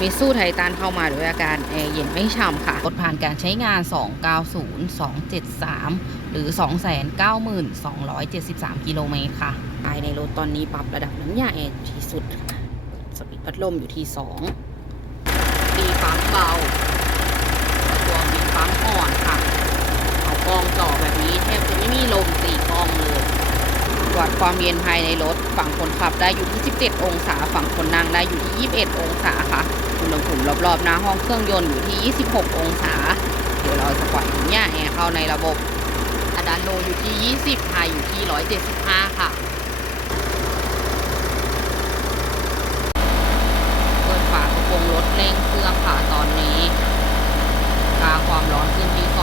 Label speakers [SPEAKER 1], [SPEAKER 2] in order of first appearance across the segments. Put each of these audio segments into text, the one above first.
[SPEAKER 1] มิสูไททันเข้ามาด้วยอาการแอร์เย็นไม่ฉ่ำค่ะกดผ่านการใช้งาน 290 273 หรือ 291,273 กิโลเมตรค่ะ ภายในรถตอนนี้ปรับระดับน้ำยาแอร์ที่สุดค่ะสปีดพัดลมอยู่ที่ 2 ปีปั๊มเบา ตัวปีปั๊มอ่อนค่ะ เอากล้องจ่อแบบนี้แทบจะไม่มีลมตีกล้องเลยวัดความเย็นภายในรถ ฝั่งคนขับได้อยู่ที่ 17 องศา ฝั่งคนนั่งได้อยู่ที่ 21 องศาค่ะอุ ณหภูมิรอบๆหน้าห้องเครื่องยนต์อยู่ที่ 26 องศา เดี๋ยวเราจะปล่อยน้ำยแอร์เข้าในระบบอะดานโลอยู่ที่ 20ไฮอยู่ที่ 175 ค่ะเปิดฝากระโปรงรถเร่งเครื่องค่ะตอนนี้กาความร้อนขึ้นที่ 250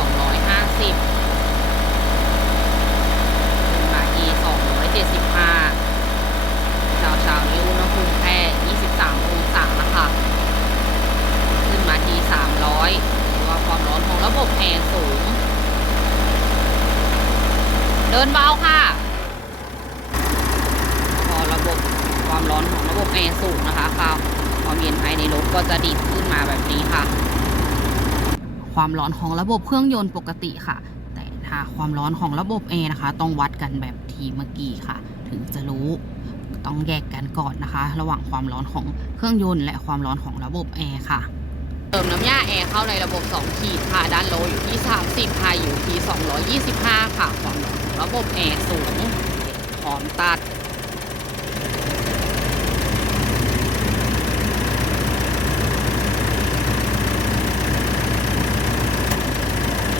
[SPEAKER 1] มาที่275เช้าเช้าๆนี้อุณหภูมิแค่ 23 องศาแล้วค่ะ ขึ้นมาที่300หรือว่าความร้อนของระบบแอร์สูง เดินเบาค่ะ พอระบบความร้อนของระบบแอร์สูงนะคะค่ะความเย็นภายในรถก็จะดีดขึ้นมาแบบนี้ค่ะ ความร้อนของระบบเครื่องยนต์ปกติค่ะ แต่ถ้าความร้อนของระบบแอร์นะคะ ต้องวัดกันแบบทีเมื่อกี้ค่ะ ถึงจะรู้ต้องแยกกันก่อนนะคะ ระหว่างความร้อนของเครื่องยนต์และความร้อนของระบบแอร์ค่ะ เติมน้ำยาแอร์เข้าในระบบ 2 ขีดค่ะ ด้านโลอยู่ที่ 30ค่ะอยู่ที่ 225 ค่ะ ความร้อนของระบบแอร์สูงพร้อมตัด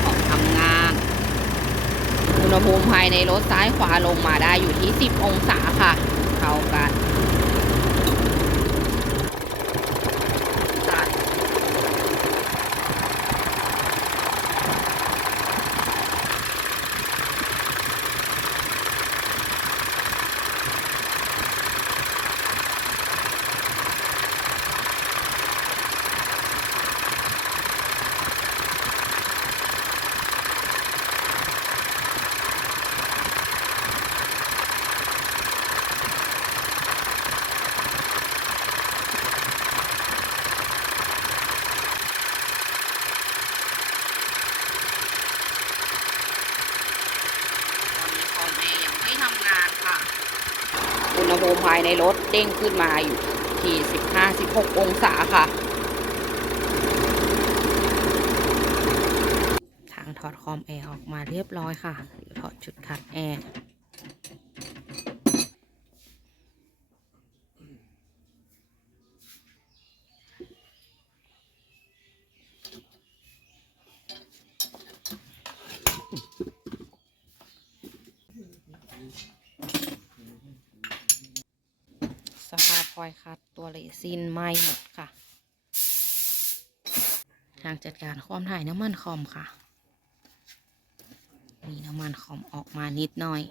[SPEAKER 1] ของทำงานอุณหภูมิภายในรถซ้ายขวาลงมาได้อยู่ที่ 10 องศาค่ะ เท่ากันตัดตอนนี้คอมแอร์ยังไม่ทำงานค่ะ อุณหภูมิภายในรถเด้งขึ้นมาอยู่ที่15-16องศาค่ะ ทางถอดคอมแอร์ออกมาเรียบร้อยค่ะ ถอดชุดคัดแอร์ สภาพพลอยคัดตัวเลซินไม้หมดค่ะ ทางจัดการความถ่ายน้ำมันคอมค่ะ มีน้ำมันคอมออกมานิดหน่อย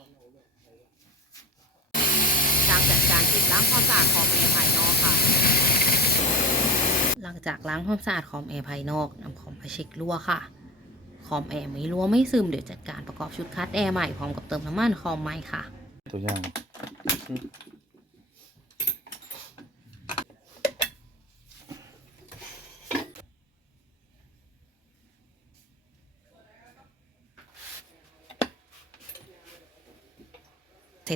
[SPEAKER 1] ทางจัดการติดล้างความสะอาดคอมแอร์ภายนอกค่ะ หลังจากล้างความสะอาดคอมแอร์ภายนอกนำคอมมาเช็ครั่วค่ะคอมแอร์ไม่รั่วไม่ซึมเดี๋ยวจัดการประกอบชุดคัดแอร์ใหม่พร้อมกับเติมน้ำมันคอมใหม่ค่ะ
[SPEAKER 2] ตัวอย่าง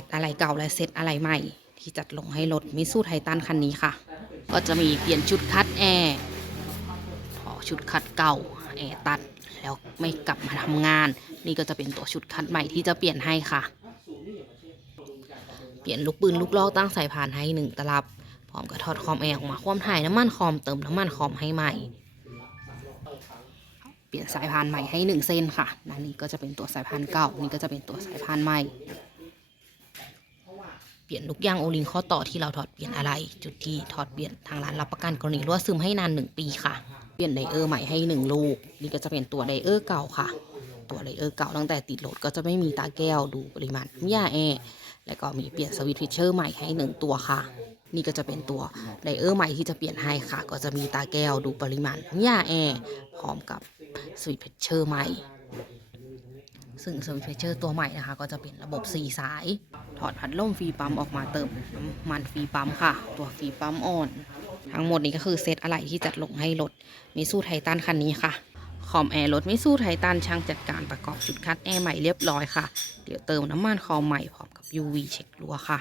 [SPEAKER 1] ตอะไรเก่าและเซตอะไรใหม่ ที่จัดลงให้รถมิสูไททันคันนี้ค่ะ ก็จะมีเปลี่ยนชุดคัดแอร์พอชุดคัดเก่าแอร์ตัดแล้วไม่กลับมาทำงาน นี่ก็จะเป็นตัวชุดคัดใหม่ที่จะเปลี่ยนให้ค่ะ เปลี่ยนลูกปืนลูกลอกตั้งสายพานให้หนึ่งตลับ พร้อมกับถอดคอมแอร์ออกมาคว่ำถ่ายน้ำมันคอมเติมน้ำมันคอมให้ใหม่ เปลี่ยนสายพานใหม่ให้หนึ่งเส้นค่ะนั่นนี่ก็จะเป็นตัวสายพานเก่านี่ก็จะเป็นตัวสายพานใหม่ เปลี่ยนลูกยางโอลิงข้อต่อที่เราถอดเปลี่ยนอะไร จุดที่ถอดเปลี่ยนทางร้านรับประกันกรณีรั่วซึมให้นาน 1 ปีค่ะ เปลี่ยนไดเออร์ใหม่ให้ 1 ลูก นี่ก็จะเป็นตัวไดเออร์เก่าค่ะ ตัวไดเออร์เก่าตั้งแต่ติดรถก็จะไม่มีตาแก้วดูปริมาณน้ำยาแอร์แล้วก็มีเปลี่ยนสวิตช์พิชเชอร์ใหม่ให้ 1 ตัวค่ะ นี่ก็จะเป็นตัวไดเออร์ใหม่ที่จะเปลี่ยนให้ค่ะ ก็จะมีตาแก้วดูปริมาณน้ำยาแอร์พร้อมกับสวิตช์พิชเชอร์ใหม่ ซึ่งสวิตช์เฟเชอร์ตัวใหม่นะคะ ก็จะเป็นระบบ 4 สาย ถอดพัดลมฟรีปั๊มออกมาเติมน้ำมันฟรีปั๊มค่ะ ตัวฟรีปั๊มอ่อน ทั้งหมดนี้ก็คือเซตอะไรที่จัดลงให้รถมิสูไททันคันนี้ค่ะคอมแอร์รถมิสูไททันช่างจัดการประกอบชุดคัดแอร์ใหม่เรียบร้อยค่ะ เดี๋ยวเติมน้ำมันคอมใหม่พร้อมกับ UV เช็ครัวค่ะ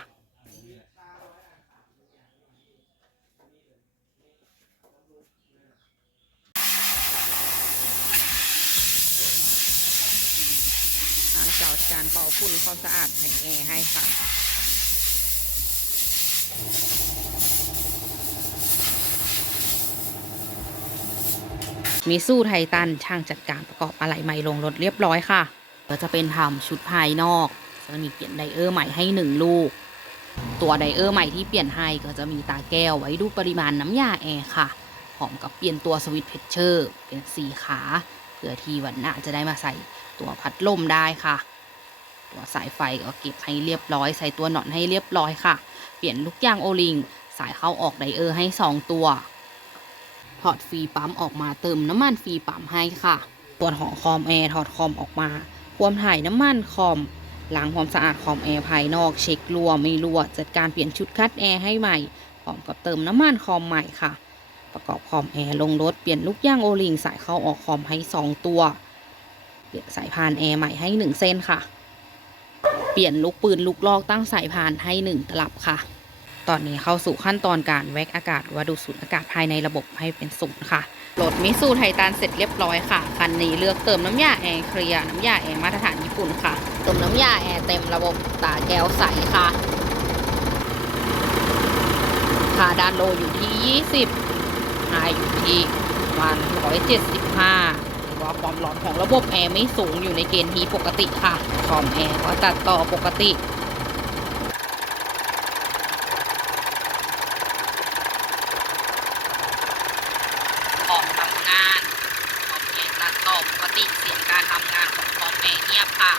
[SPEAKER 1] จัดการเป่าฝุ่นความสะอาดแผงแอร์ให้ค่ะ มีสู้ไททันช่างจัดการประกอบอะไหล่ใหม่ลงรถเรียบร้อยค่ะก็จะเป็นทำชุดภายนอก จะมีเปลี่ยนไดเออร์ใหม่ให้หนึ่งลูก ตัวไดเออร์ใหม่ที่เปลี่ยนให้ก็จะมีตาแก้วไว้ดูปริมาณน้ำยาแอร์ค่ะพร้อมกับเปลี่ยนตัวสวิตช์เพชเชอร์ เป็นสีขาเพื่อที่วันหน้าจะได้มาใส่ ตัวพัดลมได้ค่ะ ตัวสายไฟก็เก็บให้เรียบร้อย ใส่ตัวหนอนให้เรียบร้อยค่ะ เปลี่ยนลูกยางโอลิง สายเข้าออกไดเออร์ให้ 2 ตัวถอดฟรีปั๊มออกมาเติมน้ำมันฟรีปั๊มให้ค่ะส่วนของคอมแอร์ถอดคอมออกมาความถ่ายน้ำมันคอมล้างความสะอาดคอมแอร์ภายนอกเช็ครั่วไม่รั่วจัดการเปลี่ยนชุดคัดแอร์ให้ใหม่พร้อมกับเติมน้ำมันคอมใหม่ค่ะ ประกอบคอมแอร์ลงรถเปลี่ยนลูกย่างโอลิงสายเข้าออกคอมให้ 2 ตัว สายพานแอร์ใหม่ให้1เส้นค่ะ เปลี่ยนลูกปืนลูกลอกตั้งสายพานให้1ตลับค่ะ ตอนนี้เข้าสู่ขั้นตอนการแวกอากาศว่าดูสูดอากาศภายในระบบให้เป็นศูนย์ค่ะรถมิสูไททันเสร็จเรียบร้อยค่ะ คันนี้เลือกเติมน้ำยาแอร์เคลียร์น้ำยาแอร์มาตรฐานญี่ปุ่นค่ะ เติมน้ำยาแอร์เต็มระบบตาแก้วใสค่ะ ค่าด้านโลอยู่ที่ 20ไฮอยู่ที่ประมาณ175หรื อความร้อนของระบบแอร์ไม่สูงอยู่ในเกณฑ์ที่ปกติค่ะคอมแอร์ก็ตัดต่อปกติ ออกทำงานคอมเมนต์ตัดต่อปกติเสียงการทำงานของคอมเมนต์เงียบค่ะ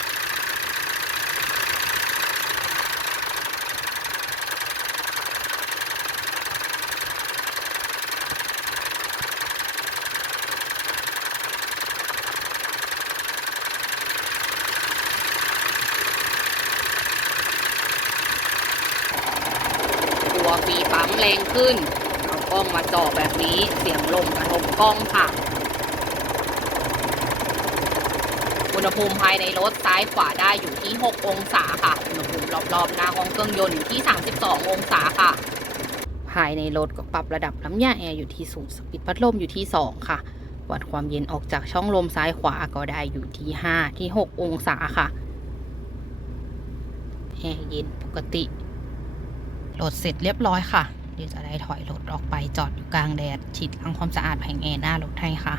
[SPEAKER 1] ตัวฟีปั๊มแรง ขึ้น เอากล้องมาจ่อแบบนี้เสียงลมกระทบกล้องค่ะ อุณหภูมิภายในรถซ้ายขวาได้อยู่ที่ 6 องศาค่ะ อุณหภูมิรอบๆหน้าห้องเครื่องยนต์อยู่ที่ 32 องศาค่ะ ภายในรถก็ปรับระดับน้ำยาแอร์อยู่ที่ศูนย์สปิดพัดลมอยู่ที่ 2 ค่ะ วัดความเย็นออกจากช่องลมซ้ายขวาก็ได้อยู่ที่ 5 ที่ 6 องศาค่ะแอร์เย็นปกติโหลดเสร็จเรียบร้อยค่ะ ดี๋ยวจะได้ถอยรถออกไปจอดอยู่กลางแดดฉีดล้างความสะอาดแผงแอร์หน้ารถให้ค่ะ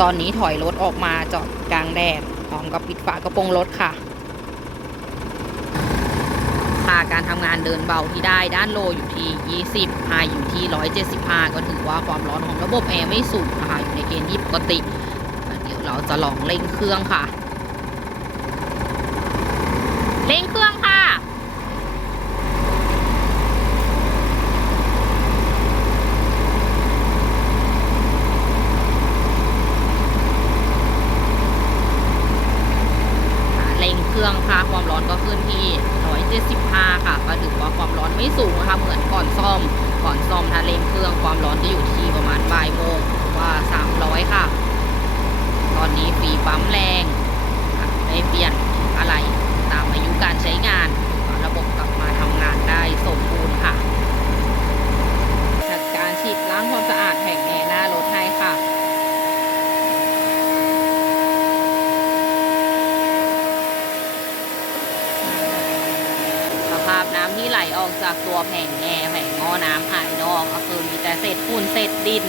[SPEAKER 1] ตอนนี้ถอยรถออกมาจอดกลางแดดพร้อมกับปิดฝากระโปรงรถค่ะค่าการทำงานเดินเบาที่ได้ด้านโลอยู่ที่ 20ไฮอยู่ที่ 175 ก็ถือว่าความร้อนของระบบแอร์ไม่สูงนะคะอยู่ในเกณฑ์ที่ปกติ เดี๋ยวเราจะลองเร่งเครื่องค่ะ เร่งเครื่องค่ะ เร่งเครื่องค่ะ ความร้อนก็ขึ้นที่ 175 ค่ะ ก็ถือว่าความร้อนไม่สูงนะคะ เหมือนก่อนซ่อม ก่อนซ่อมถ้าเร่งเครื่องความร้อนจะอยู่ที่ประมาณบ่ายโมงหรือว่า 300 ค่ะ ตอนนี้ฟรีปั๊มแรงค่ะได้เปลี่ยนอะไรตามอายุการใช้งาน ระบบกลับมาทำงานได้สมบูรณ์ค่ะ จัดการฉีดล้างความสะอาดแผงแอร์หน้ารถให้ค่ะ สภาพน้ำที่ ไหลออกจากตัวแผงแอร์แผงง้อน้ำภายนอกก็คือมีแต่เศษฝุ่นเศษดิน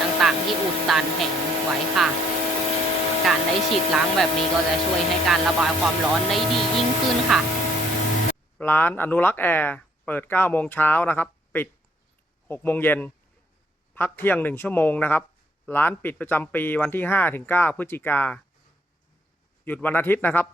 [SPEAKER 1] ต่างๆ ที่อุดตันแผงไว้ค่ะ การได้ฉีดล้างแบบนี้ก็จะช่วยให้การระบายความร้อนได้ดียิ่งขึ้นค่ะ
[SPEAKER 2] ร้านอนุรักษ์แอร์เปิด 9 โมงเช้านะครับ ปิด 6 โมงเย็น พักเที่ยง 1 ชั่วโมงนะครับ ร้านปิดประจำปีวันที่ 5 ถึง 9 พฤศจิกา หยุดวันอาทิตย์นะครับ